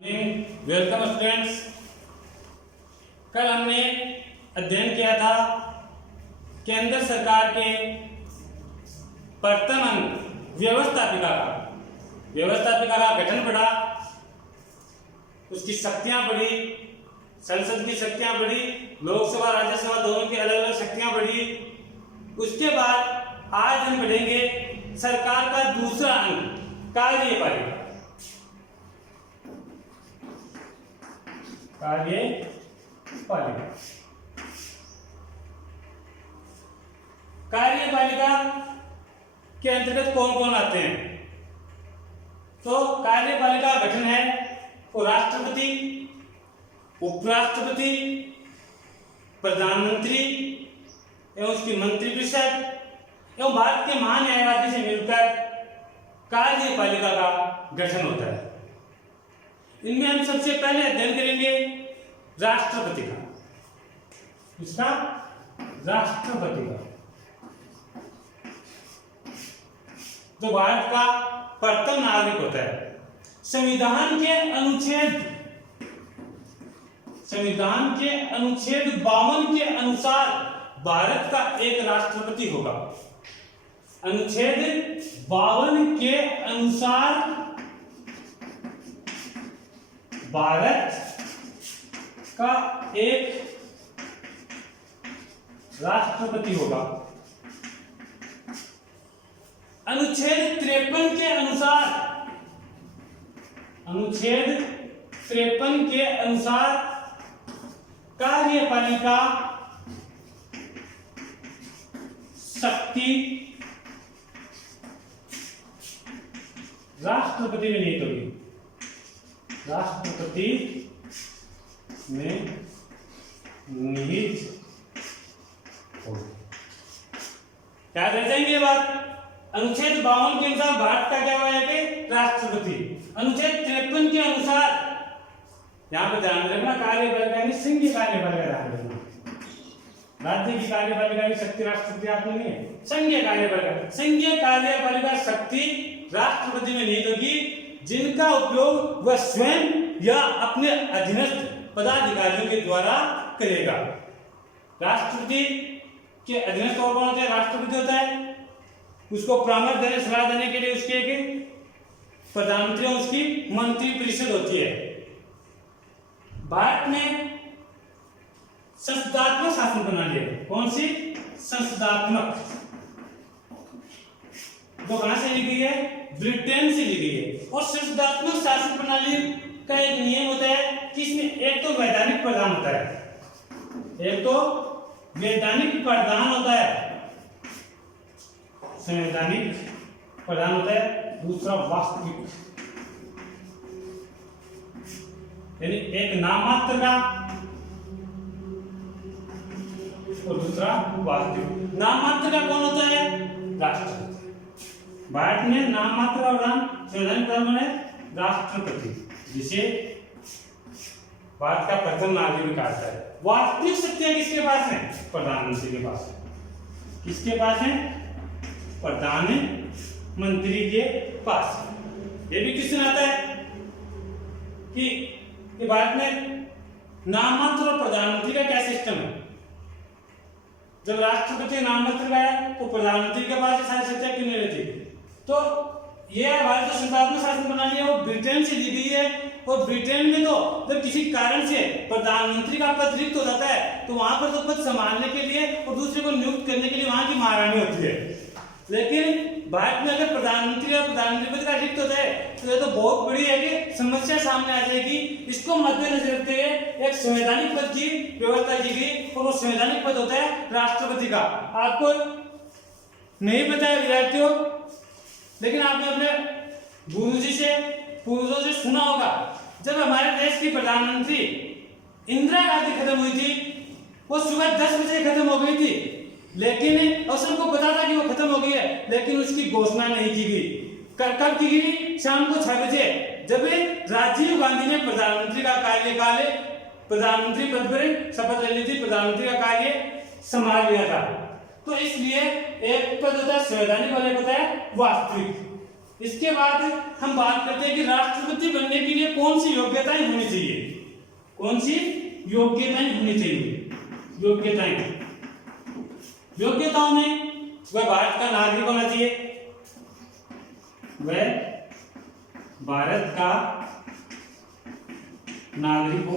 Welcome students. कल हमने अध्ययन किया था केंद्र सरकार के प्रथम अंग व्यवस्थापिका का गठन पढ़ा, उसकी शक्तियां पढ़ी, संसद की शक्तियां पढ़ी, लोकसभा राज्यसभा दोनों की अलग अलग शक्तियां पढ़ी। उसके बाद आज हम पढ़ेंगे सरकार का दूसरा अंग कार्यपालिका। कार्यपालिका के अंतर्गत कौन कौन आते हैं? तो कार्यपालिका का गठन है वो राष्ट्रपति, उपराष्ट्रपति, प्रधानमंत्री एवं उसकी मंत्रिपरिषद एवं भारत के महान न्यायवादी से मिलकर कार्यपालिका का गठन होता है। इनमें हम सबसे पहले अध्ययन करेंगे राष्ट्रपति का। इसका राष्ट्रपति का जो भारत का प्रथम नागरिक होता है। संविधान के अनुच्छेद 52 के अनुसार भारत का एक राष्ट्रपति होगा। अनुच्छेद 52 के अनुसार भारत का एक राष्ट्रपति होगा। अनुच्छेद 53 के अनुसार कार्यपालिका शक्ति राष्ट्रपति में निहित होगी। राष्ट्रपति में निहित होगी। याद रह जाएंगे ये बात। अनुच्छेद 52 के अनुसार भारत का क्या हुआ है कि राष्ट्रपति। अनुच्छेद 53 के अनुसार यहां पर ध्यान रखना, कार्यपालिका यानी संघीय कार्यपालिका ध्यान रखना। राज्य की कार्यपालिका की शक्ति राष्ट्रपति हाथ में नहीं है। संघीय कार्यपालिका शक्ति राष्ट्रपति में निहित होगी, जिनका उपयोग वह स्वयं या अपने अधीनस्थ पदाधिकारियों के द्वारा करेगा। राष्ट्रपति के अधीनस्थ कौन होता है? राष्ट्रपति होता है। उसको परामर्श देने, सलाह देने के लिए उसके एक प्रधानमंत्री और उसकी मंत्रिपरिषद होती है। भारत में संसदात्मक शासन प्रणाली है। कौन सी? संसदात्मक, जो कहां से ली गई है? ब्रिटेन से ली गई है। और संसदात्मक शासन प्रणाली का एक नियम होता है कि इसमें एक तो वैधानिक प्रधान होता है, संवैधानिक प्रधान होता है, दूसरा वास्तविक, यानी एक नाममात्र का और दूसरा वास्तविक। नाममात्र का कौन होता है? राष्ट्रपति। भारत में नाममात्र प्रधान संवैधानिक प्रधान है राष्ट्रपति, जिसे भारत का प्रथम नागरिक कहा जाता है। वास्तविक शक्तियां किसके पास है? प्रधानमंत्री के पास है। किसके पास है? प्रधानमंत्री के पास। ये भी किससे आता है कि भारत में नाममात्र और प्रधानमंत्री का क्या सिस्टम है? जब राष्ट्रपति नाममात्र का है तो प्रधानमंत्री के पास सारी शक्तियां क्यों नहीं रहती? तो यह भारत जो संसदात्मक शासन प्रणाली है वो ब्रिटेन से ली गई है। और ब्रिटेन में तो जब किसी कारण से प्रधानमंत्री का पद रिक्त हो जाता है तो वहां पर तो पद संभालने के लिए और दूसरे को नियुक्त करने के लिए वहां की महारानी होती है। लेकिन भारत में अगर प्रधानमंत्री और प्रधानमंत्री पद का रिक्त होता है तो ये तो बहुत बड़ी है कि समस्या सामने आ जाएगी। इसको मद्देनजर रखते हुए एक संवैधानिक पद की व्यवस्था की गई और वो संवैधानिक पद होता है राष्ट्रपति का। आपको नहीं पता है विद्यार्थियों, लेकिन आपने अपने गुरुजी से, पूर्वजों से सुना होगा, जब हमारे देश की प्रधानमंत्री इंदिरा गांधी खत्म हुई थी, वो सुबह 10 बजे खत्म हो गई थी, लेकिन और सबको पता था कि वो खत्म हो गई है, लेकिन उसकी घोषणा नहीं की गई। कब की गई? शाम को 6 बजे, जब राजीव गांधी ने प्रधानमंत्री का कार्यकाल, प्रधानमंत्री पद पर शपथ ले ली थी, प्रधानमंत्री का कार्य संभाल लिया था। तो इसलिए एक पद होता है संवैधानिक और एक होता है वास्तविक। इसके बाद हम बात करते हैं कि राष्ट्रपति बनने के लिए कौन सी योग्यताएं होनी चाहिए, कौन सी योग्यताएं होनी चाहिए। योग्यताओं में वह भारत का नागरिक होना चाहिए, वह भारत का नागरिक हो,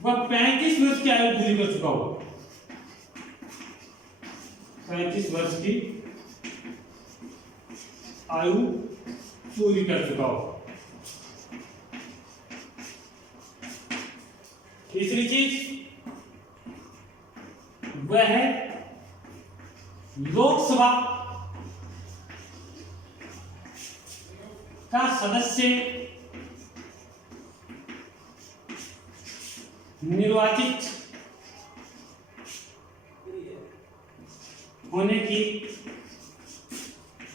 वह 35 वर्ष की आयु पूरी कर चुका हो, 35 वर्ष की आयु पूरी कर चुका हो। तीसरी चीज वह है लोकसभा का सदस्य निर्वाचित होने की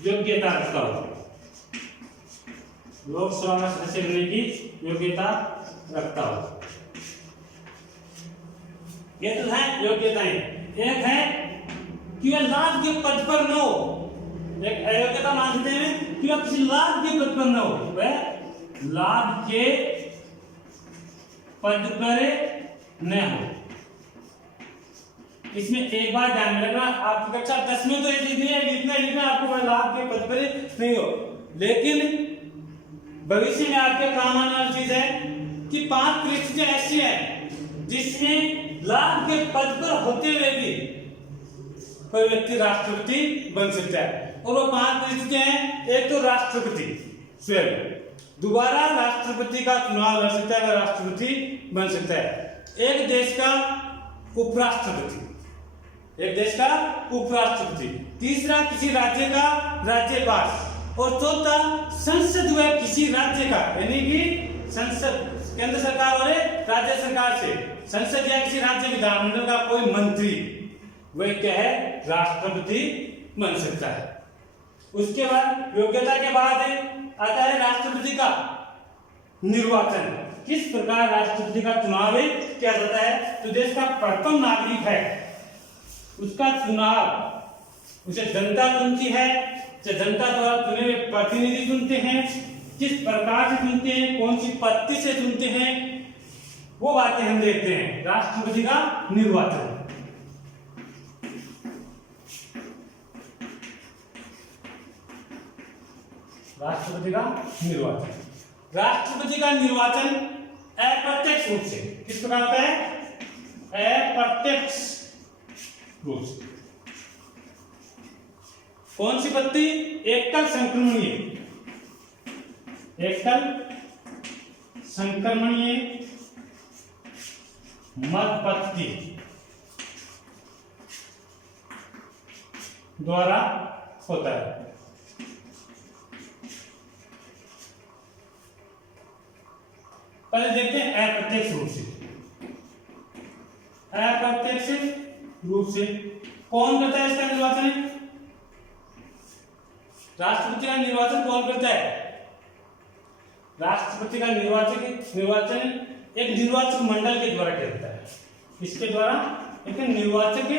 योग्यता रखता हो, लोकसभा का सदस्य बनने की योग्यता रखता हो। ये तो है योग्यताएं। एक है कि वह लाभ के पद पर न हो, एक अयोग्यता मानते हैं कि वह किसी लाभ के पद पर न हो, वह लाभ के पद पर न हो। इसमें एक बात ध्यान में रखना, आपकी कक्षा 10 में तो ये चीज नहीं है, इतना लिखना आपको वह लाभ के पद पर नहीं हो, लेकिन भविष्य में आपके काम आने वाली चीज है कि 5 परिस्थितियां ऐसी हैं जिसमें लाभ के पद पर होते हुए भी कोई व्यक्ति राष्ट्रपति बन सकता है। और वो 5 परिस्थितियां हैं। एक तो राष्ट्रपति स्वयं दोबारा राष्ट्रपति का चुनाव लड़ सकता है, वह राष्ट्रपति बन सकता है। एक देश का उपराष्ट्रपति, एक देश का उपराष्ट्रपति, तीसरा किसी राज्य का राज्यपाल, और चौथा संसद व किसी राज्य का, यानी कि संसद केंद्र सरकार और राज्य सरकार से संसद या किसी राज्य विधानमंडल का कोई मंत्री, वह क्या है, राष्ट्रपति बन सकता है। उसके बाद योग्यता के बाद आता है राष्ट्रपति का निर्वाचन। किस प्रकार राष्ट्रपति का चुनाव किया जाता है। तो देश का प्रथम नागरिक है, उसका चुनाव उसे जनता चुनती है, जनता द्वारा चुने हुए प्रतिनिधि चुनते हैं, किस प्रकार से चुनते हैं, कौन सी पद्धति से चुनते हैं, वो बातें हम देखते हैं। राष्ट्रपति का निर्वाचन, राष्ट्रपति का निर्वाचन, राष्ट्रपति का निर्वाचन अप्रत्यक्ष रूप से किस प्रकार होता है, अप्रत्यक्ष रूप से। कौन सी पद्धति, एकल संक्रमणीय, एकल संक्रमणीय मत पद्धति द्वारा होता है। पहले देखते हैं अप्रत्यक्ष रूप से। अप्रत्यक्ष रूप से कौन करता है इसका निर्वाचन, राष्ट्रपति का निर्वाचन कौन करता है। राष्ट्रपति का निर्वाचन एक निर्वाचक मंडल के द्वारा किया जाता है। इसके द्वारा, एक निर्वाचक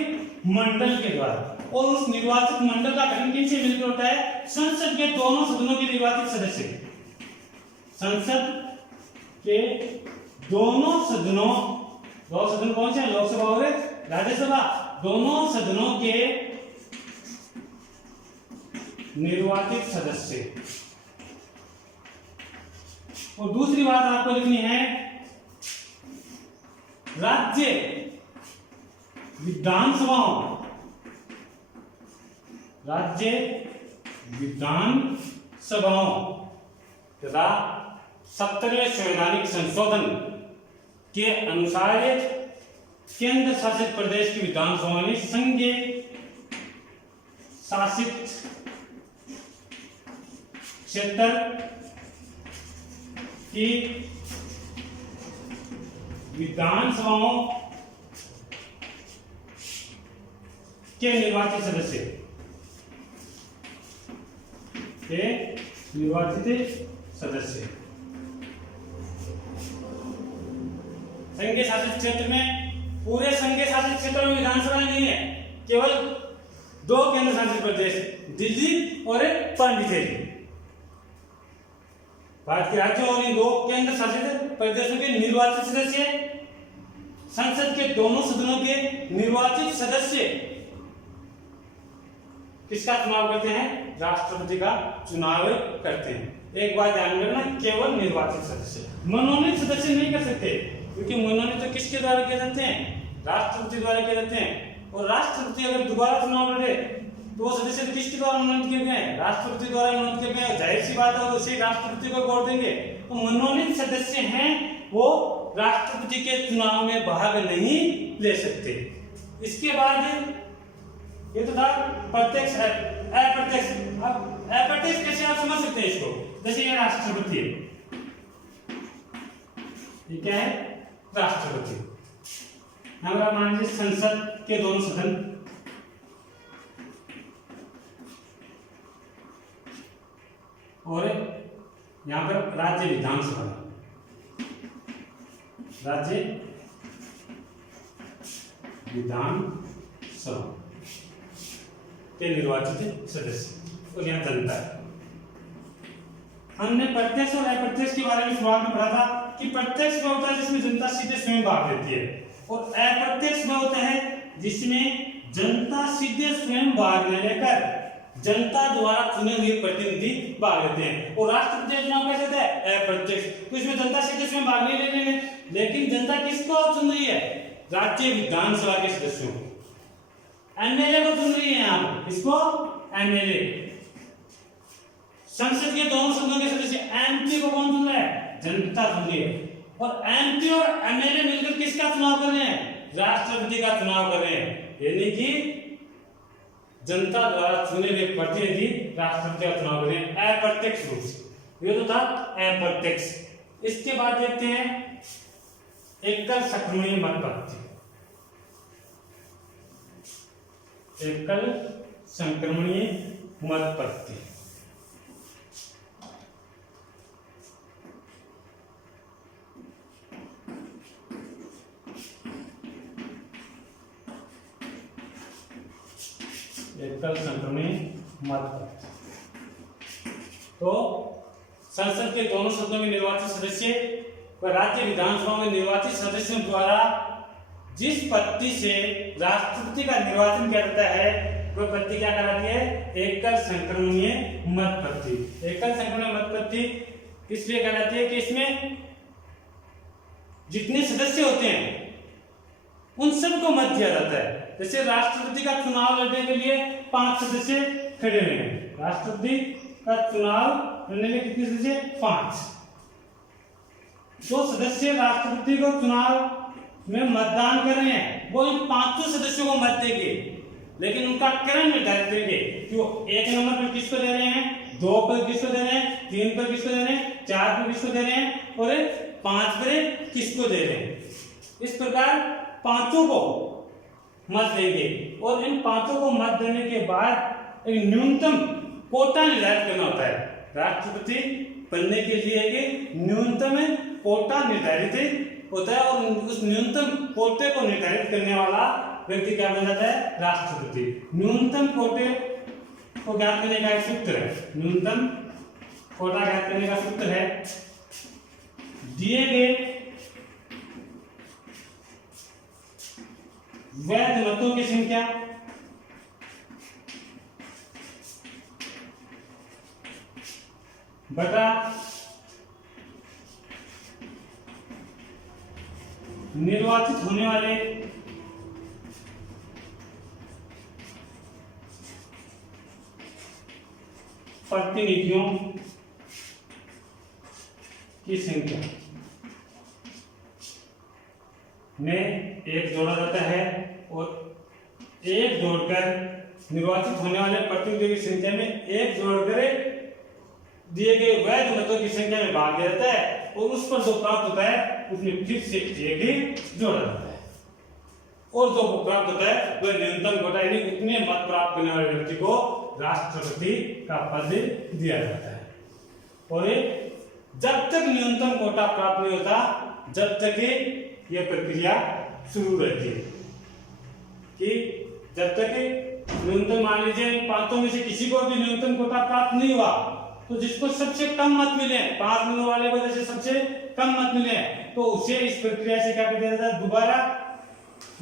मंडल के द्वारा। और उस निर्वाचक मंडल का गठन किनसे मिलकर होता है, संसद के दोनों सदनों के निर्वाचित सदस्य, संसद के दोनों सदनों, दो सदन कौन से हैं, लोकसभा और राज्यसभा, दोनों सदनों के निर्वाचित सदस्य। और दूसरी बात आपको लिखनी है, राज्य विधानसभाओं, राज्य विधानसभाओं तथा 70वें संवैधानिक संशोधन के अनुसार केंद्र शासित प्रदेश की विधानसभा ने संघीय शासित क्षेत्र की विधानसभाओं के निर्वाचित सदस्य संघीय शासित क्षेत्र में, पूरे संघीय शासित क्षेत्र में विधानसभा नहीं है, केवल 2 केंद्र शासित प्रदेश, दिल्ली और एक पांडिचेरी। भारत के राज्यों और इन 2 केंद्र शासित प्रदेशों के निर्वाचित सदस्य, संसद के दोनों सदनों के निर्वाचित सदस्य किसका चुनाव करते हैं? राष्ट्रपति का चुनाव करते हैं। एक बात ध्यान रखना, केवल निर्वाचित सदस्य, मनोनीत सदस्य नहीं कर सकते, क्योंकि मनोनीत तो किसके द्वारा किए जाते हैं? राष्ट्रपति द्वारा किए जाते हैं। और राष्ट्रपति अगर दोबारा चुनाव लड़े तो वो सदस्य किसके द्वारा मनोनीत किए गए? राष्ट्रपति द्वारा मनोनीत किए गए। जाहिर सी बात है उसी राष्ट्रपति को वोट देंगे। तो मनोनीत सदस्य हैं वो राष्ट्रपति के चुनाव में भाग नहीं ले सकते। इसके बाद ये तो था प्रत्यक्ष, अप्रत्यक्ष। अब अप्रत्यक्ष कैसे आप समझ सकते हैं इसको? जैसे ये राष्ट्रपति है, ये क्या है? राष्ट्रपति। हमारा मान लीजिए संसद के दोनों सदन, और यहां पर राज्य विधानसभा, राज्य विधानसभा के निर्वाचित सदस्य, और यहाँ जनता है। हमने प्रत्यक्ष और अप्रत्यक्ष के बारे में शुरुआत में पढ़ा था कि प्रत्यक्ष में होता है जिसमें जनता सीधे स्वयं भाग लेती है, और अप्रत्यक्ष में होता है जिसमें जनता सीधे स्वयं भाग नहीं लेकर जनता द्वारा चुने हुए प्रतिनिधि भाग लेते हैं। और राष्ट्रपति का चुनाव कैसे होता है? अप्रत्यक्ष। तो इसमें जनता सीधे स्वयं भाग नहीं ले रही है, लेकिन जनता किसको चुन रही है? राज्य विधानसभा के सदस्यों को, एमएलए को चुन रही है। यहाँ इसको एमएलए, संसद के दोनों सदनों के सदस्य, एमपी को कौन चुन रहा है? जनता चुन रही है। और एमपी और एमएलए मिलकर किसका चुनाव कर रहे हैं? राष्ट्रपति का चुनाव कर रहे हैं। यानी कि जनता द्वारा चुने हुए प्रतिनिधि राष्ट्रपति का चुनाव कर रहे हैं अप्रत्यक्ष रूप से। ये तो था अप्रत्यक्ष। इसके बाद देखते हैं एकल संक्रमणीय मतपत्र। एकल संक्रमणीय मतपत्र एकल संक्रमणीय मतपत्र। तो संसद के दोनों सदनों में निर्वाचित सदस्य व राज्य विधानसभा में निर्वाचित सदस्यों द्वारा जिस पद्धति से राष्ट्रपति का निर्वाचन किया जाता है वह पद्धति क्या कहलाती है? एकल संक्रमणीय मतपत्र। एकल संक्रमणीय मतपत्र इसलिए कहलाती है कि इसमें जितने सदस्य होते हैं उन सबको मत दिया जाता है। जैसे राष्ट्रपति का चुनाव लड़ने के लिए 5 सदस्य खड़े हुए हैं। राष्ट्रपति का चुनाव लड़ने के कितने सदस्य? 5। जो सदस्य राष्ट्रपति को चुनाव में मतदान कर रहे हैं वो इन 5 सदस्यों को मत देंगे, लेकिन उनका क्रम निर्धारित करेंगे कि वो 1 नंबर पर किसको दे रहे हैं, 2 पर किसको दे रहे हैं, 3 पर किसको दे रहे हैं, 4 पर किसको दे रहे हैं और 5 पर किसको दे रहे हैं। इस प्रकार 5 को मत देंगे और इन 5 को मत देने के बाद एक न्यूनतम कोटा निर्धारित करना होता है। राष्ट्रपति बनने के लिए एक न्यूनतम कोटा निर्धारित होता है और उस न्यूनतम कोटे को निर्धारित करने वाला व्यक्ति क्या बन जाता है? राष्ट्रपति। न्यूनतम कोटे को ज्ञात करने का एक सूत्र है। न्यूनतम कोटा ज्ञात करने का सूत्र है दिए गए वैध मतों की संख्या बटा निर्वाचित होने वाले प्रतिनिधियों की संख्या में 1 जोड़ा जाता है और 1 जोड़कर निर्वाचित होने वाले प्रतिनिधियों की संख्या में 1 जोड़कर दिए गए वैध मतों की संख्या में भाग दिया जाता है और उस पर जो प्राप्त होता है उसमें फिर से 1 ही जोड़ा जाता है और जो प्राप्त होता है वह न्यूनतम कोटा यानी उतने मत प्राप्त करने वाले व्यक्ति को राष्ट्रपति का पद दिया जाता है। और जब तक न्यूनतम कोटा प्राप्त नहीं होता जब तक यह प्रक्रिया शुरू रहती है कि जब तक न्यूनतम मान लीजिए इन पांचों में से किसी को भी न्यूनतम कोटा प्राप्त नहीं हुआ, तो जिसको सबसे कम मत मिले, 5 नंबर वाले को जैसे सबसे कम मत मिले, तो उसे इस प्रक्रिया से क्या कर दिया जाता है, दोबारा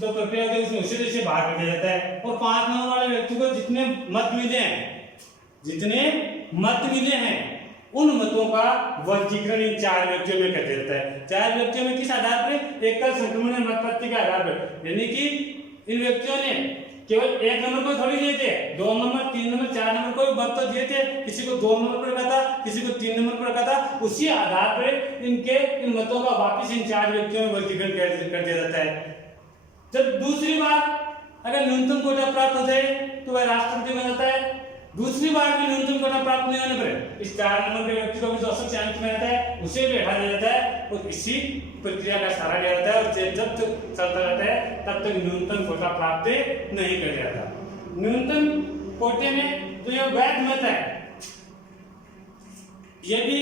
जो प्रक्रिया होती है उसमें उसे से बाहर कर दिया जाता है। और 5 नंबर वाले व्यक्ति को जितने मत मिले हैं उन मतों का वर्गीकरण इन 4 व्यक्तियों में कर दिया जाता है। 4 व्यक्तियों में किस आधार पर, एकल संक्रमण मत पत्ती के आधार पर, यानी कि इन व्यक्तियों ने केवल 1 नंबर को थोड़ी दिए थे, 2 नंबर 3 नंबर 4 नंबर को भी मत तो दिए थे, किसी को 2 नंबर पर रखा था, किसी को 3 नंबर पर रखा था। उसी आधार पर इन मतों का वापिस इन 4 व्यक्तियों में वर्गीकरण कर दिया जाता है। जब दूसरी बार अगर न्यूनतम कोटा प्राप्त हो जाए तो वह राष्ट्रपति बन जाता है। दूसरी बार भी न्यूनतम कोटा प्राप्त नहीं होने पर इस 4 नंबर के व्यक्ति को भी जो सबसे अंत में रहता है उसे भी हटा दिया जाता है और इसी प्रक्रिया का सहारा लिया जाता है। और जब तक चलता रहता है तब तक न्यूनतम कोटा प्राप्त नहीं कर जाता। न्यूनतम कोटे में जो ये वैध मत है ये भी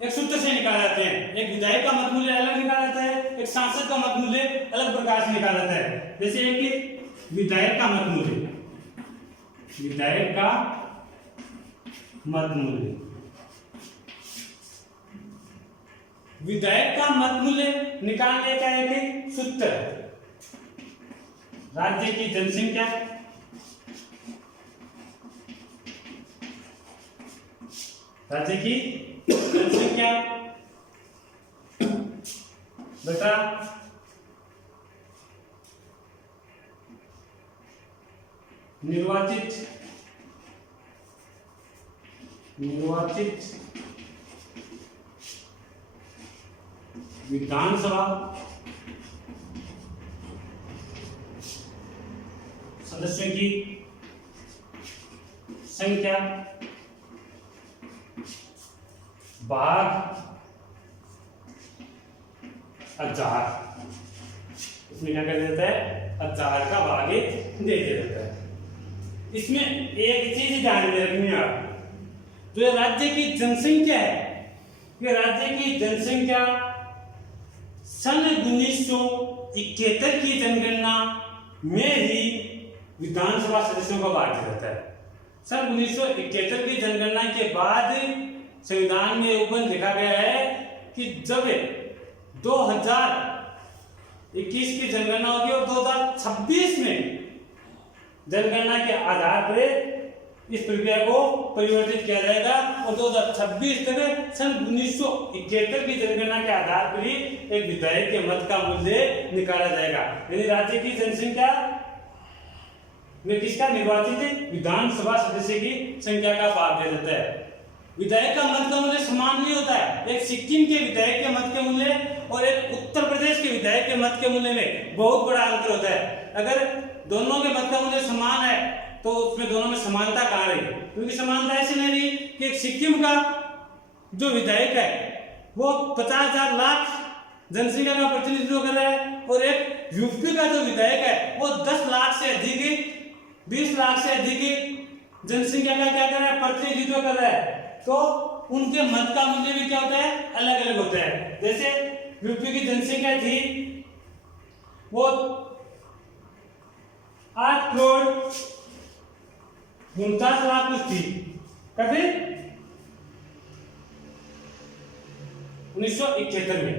एक सूत्र से निकाला जाते हैं। एक विधायक का मत मूल्य अलग निकाला जाता है, एक सांसद का मत मूल्य अलग प्रकार से निकाला जाता है। जैसे एक विधायक का मत मूल्य, विधायक का मत मूल्य, विधायक का मत मूल्य निकालने का एक सूत्र है। राज्य की जनसंख्या बटा निर्वाचित विधानसभा सदस्यों की संख्या भाग 1000। इसमें क्या कर देता है, 1000 का भाग दे देता है। इसमें एक चीज ध्यान में रखनी है आप, जो राज्य की जनसंख्या है, ये राज्य की जनसंख्या सन 1971 की जनगणना में ही विधानसभा सदस्यों का बांट दिया जाता है। सन 1971 की जनगणना के बाद संविधान में ऊपर लिखा गया है कि जब 2021 की जनगणना होगी और 2026 में जनगणना के आधार पर इस प्रक्रिया को परिवर्तित किया जाएगा और 2026 तक सन 1971 की जनगणना के आधार पर ही एक विधायक के मत का मूल्य निकाला जाएगा। यानी राज्य की जनसंख्या में किसका, निर्वाचित विधानसभा सदस्य की संख्या का भाग दिया जाता है। विधायक का मत का मूल्य समान नहीं होता है। एक सिक्किम के विधायक के मत के मूल्य और एक उत्तर प्रदेश के विधायक के मत के मूल्य में बहुत बड़ा अंतर होता है। अगर दोनों के मत का मूल्य समान है तो उसमें दोनों में समानता कहाँ रही, क्योंकि समानता ऐसी नहीं रही कि एक सिक्किम का जो विधायक है वो 50,000 लाख जनसंख्या का प्रतिनिधित्व कर रहा है और एक यूपी का जो विधायक है वो 10 लाख से अधिक 20 लाख से अधिक जनसंख्या का क्या कर रहा है, प्रतिनिधित्व कर रहा है। तो उनके मत का मूल्य भी क्या होता है, अलग अलग होता है। जैसे यूपी की जनसंख्या थी वो 8 करोड़ 49 लाख कुछ थी, कभी 1971 में,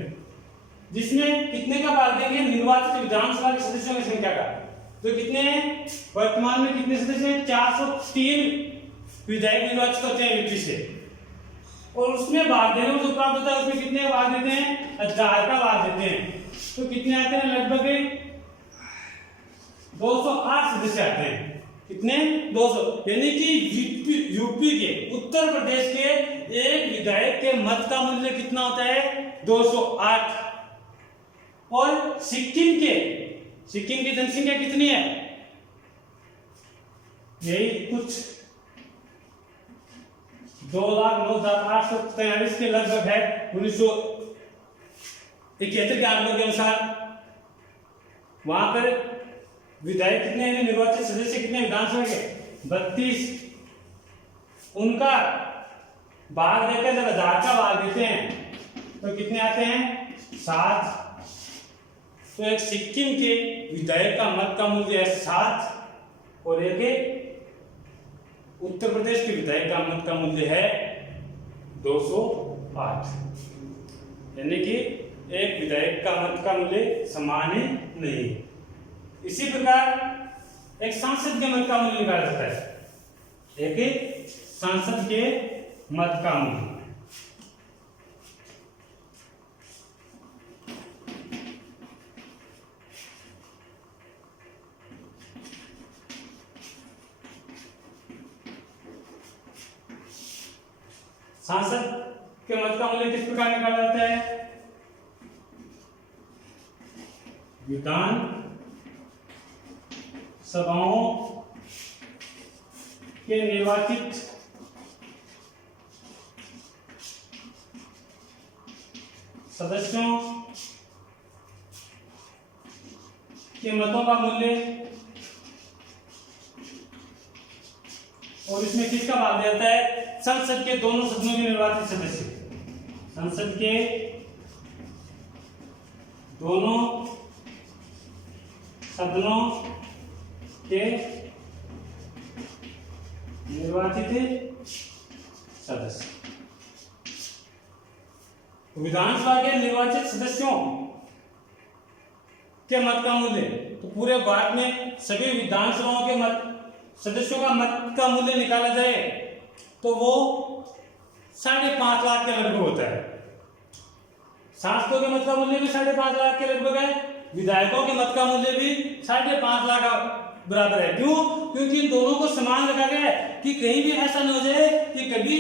जिसमें कितने का भाग देंगे, निर्वाचित विधानसभा के सदस्यों की संख्या का। तो कितने हैं वर्तमान में, कितने सदस्य हैं, 403 विधायक निर्वाचित होते हैं यूपी से। और उसमें भाग देने को जो प्राप्त होता है उसमें कितने का भाग देते हैं, 1000 का भाग देते हैं। तो कितने आते हैं, लगभग 208 सदस्य आते हैं। कितने, 200। यानी कि यूपी के, उत्तर प्रदेश के एक विधायक के मत का मूल्य कितना होता है, 208। और सिक्किम की जनसंख्या कितनी है, यही कुछ 2,09,843 के लगभग है 1971 के आंकड़ों के अनुसार। वहां पर विधायक कितने हैं, निर्वाचित सदस्य कितने विधानसभा के, 32। उनका भाग देकर जब 1000 का भाग देते हैं तो कितने आते हैं, 7। तो एक सिक्किम के विधायक का मत का मूल्य है 7 और एक उत्तर प्रदेश के विधायक का मत का मूल्य है 208, यानी कि एक विधायक का मत का मूल्य समान नहीं। इसी प्रकार एक सांसद के मत का मूल्य निकाला जाता है, एक सांसद के मत का मूल्य। सांसद के मत का मूल्य किस प्रकार निकाला जाता है? विधान सभाओं के निर्वाचित सदस्यों के मतों का मूल्य, और इसमें किसका भाग दिया जाता है? संसद के दोनों सदनों के निर्वाचित सदस्य, संसद के दोनों सदनों के निर्वाचित सदस्य। विधानसभा के निर्वाचित सदस्यों के मत का मूल्य, तो पूरे भारत में सभी विधानसभाओं के मत सदस्यों का मत का मूल्य निकाला जाए तो वो 5.5 लाख के लगभग होता है। सांसदों के मत का मूल्य भी 5.5 लाख के लगभग है, विधायकों के मत का मूल्य भी 5.5 लाख बराबर है। क्यों? क्योंकि इन दोनों को समान रखा गया है कि कहीं भी ऐसा न हो जाए कि कभी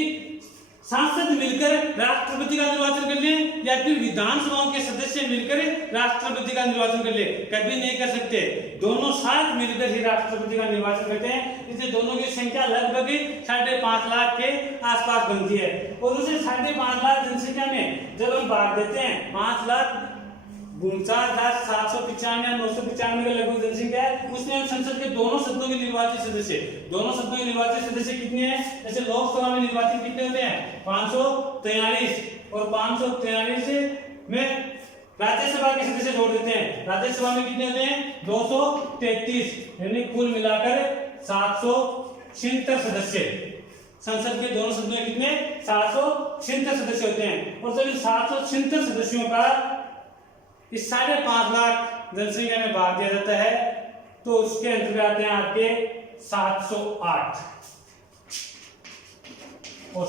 सांसद मिलकर राष्ट्रपति का निर्वाचन कर ले या फिर विधानसभाओं के सदस्य मिलकर राष्ट्रपति का निर्वाचन कर ले, कभी नहीं कर सकते। दोनों साथ मिलकर ही राष्ट्रपति का निर्वाचन करते हैं। इसलिए दोनों की संख्या लगभग 5.5 लाख के आसपास बनती है। और उसे 5.5 लाख जनसंख्या में जब हम भाग देते हैं 5,49,795 या 995 के लगभग जनसंख्या है, उसमें हम संसद के दोनों सदनों के निर्वाचित सदस्य, दोनों सदनों के निर्वाचित सदस्य कितने हैं? जैसे लोकसभा में निर्वाचित कितने होते हैं? 543, और 543 में राज्यसभा के सदस्य जोड़ देते हैं, राज्यसभा में कितने होते हैं? 233, यानी कुल मिलाकर 776 सदस्य। संसद के दोनों सदनों में कितने? 776 सदस्य होते हैं। और जब इन 776 सदस्यों का इस 5.5 लाख जनसंख्या में भाग दिया जाता है तो उसके अंतर्गत आते हैं आपके 708। और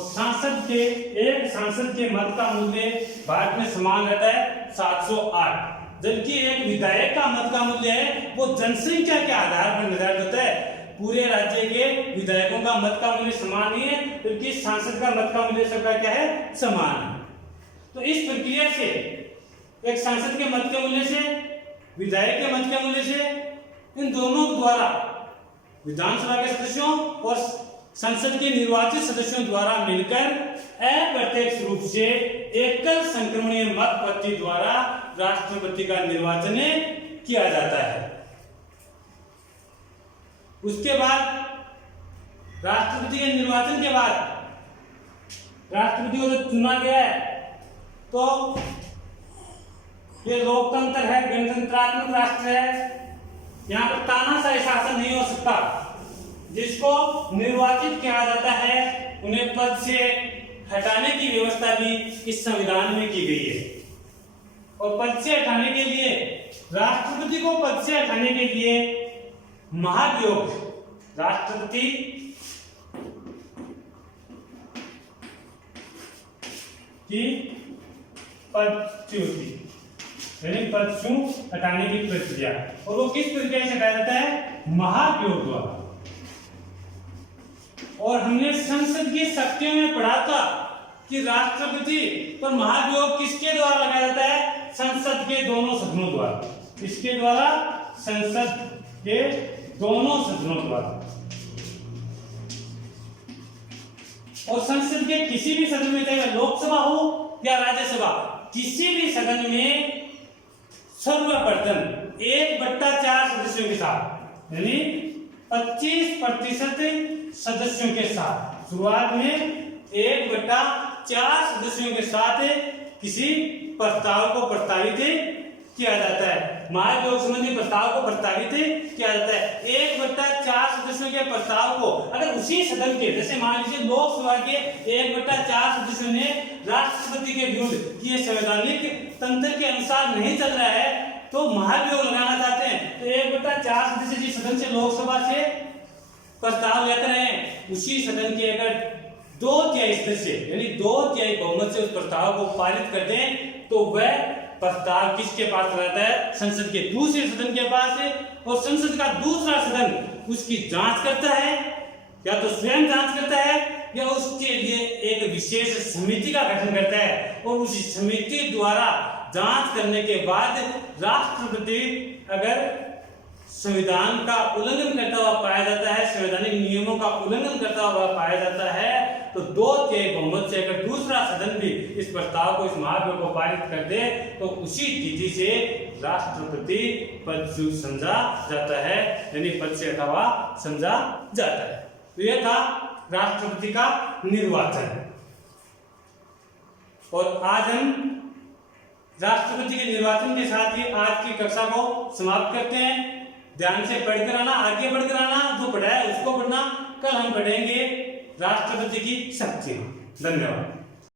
एक सांसद के मत का मूल्य भारत में समान रहता है 708, जबकि एक विधायक का मत का मूल्य है वो जनसंख्या के आधार पर निर्धारित होता है। पूरे राज्य के विधायकों का मत का मूल्य समान नहीं है, क्योंकि सांसद का मत का मूल्य सबका क्या है? समान है। तो इस प्रक्रिया से एक सांसद के मत के मूल्य से, विधायक के मत के मूल्य से, इन दोनों द्वारा विधानसभा के सदस्यों और संसद के निर्वाचित सदस्यों द्वारा मिलकर अप्रत्यक्ष रूप से एकल संक्रमणीय मत पद्धति द्वारा राष्ट्रपति का निर्वाचन किया जाता है। उसके बाद राष्ट्रपति के निर्वाचन के बाद राष्ट्रपति को जब चुना गया है तो ये लोकतंत्र है, गणतंत्रात्मक राष्ट्र है, यहाँ पर तानाशाही शासन नहीं हो सकता। जिसको निर्वाचित किया जाता है उन्हें पद से हटाने की व्यवस्था भी इस संविधान में की गई है। और पद से हटाने के लिए, राष्ट्रपति को पद से हटाने के लिए महाभियोग राष्ट्रपति की पदच्युति यानी पदच्यु हटाने की प्रक्रिया, और वो किस प्रक्रिया से हटाया जाता है? महाभियोग द्वारा। और हमने संसद की शक्तियों में पढ़ा था कि राष्ट्रपति पर महाभियोग किसके द्वारा लगाया जाता है? संसद के दोनों सदनों द्वारा। किसके द्वारा? संसद के दोनों सदनों द्वारा। और संसद के किसी भी सदन में, चाहे लोकसभा हो या राज्यसभा, किसी भी सदन में सर्वप्रथम 1/4 सदस्यों के साथ, यानी 25% सदस्यों के साथ, शुरुआत में 1/4 सदस्यों के साथ किसी प्रस्ताव को प्रस्तावित किया जाता है। महाभियोग संबंधी प्रस्ताव को प्रस्तावित किया जाता है। 1/4 सदस्यों के प्रस्ताव को अगर उसी सदन के, जैसे मान लीजिए लोकसभा के 1/4 सदस्यों ने राष्ट्रपति के विरुद्ध कि ये संवैधानिक तंत्र के अनुसार नहीं चल रहा है तो महाभियोग लगाना चाहते हैं, तो 1/4 सदस्य जिस सदन से लोकसभा से प्रस्ताव लेते हैं उसी सदन के अगर 2/3 सदस्य यानी 2/3 बहुमत से उस प्रस्ताव को पारित कर दें तो वह प्रस्ताव किसके पास रहता है? संसद के दूसरे सदन के पास है, और संसद का दूसरा सदन उसकी जांच करता है, या तो स्वयं जांच करता है या उसके लिए एक विशेष समिति का गठन करता है, और उसी समिति द्वारा जांच करने के बाद राष्ट्रपति अगर संविधान का उल्लंघन करता हुआ पाया जाता है, संवैधानिक नियमों का उल्लंघन करता हुआ पाया जाता है, तो 2/3 बहुमत से अगर दूसरा सदन भी इस प्रस्ताव को, इस महाभियोग को पारित कर दे तो उसी तिथि से राष्ट्रपति पद से समझा जाता है, यानी पद से हटा हुआ समझा जाता है। तो यह था राष्ट्रपति का निर्वाचन। और आज हम राष्ट्रपति के निर्वाचन के साथ ही आज की कक्षा को समाप्त करते हैं। ध्यान से पढ़कर आना, आगे बढ़कर आना, जो पढ़ा है उसको पढ़ना। कल हम पढ़ेंगे राष्ट्रपति की शक्तियां। धन्यवाद।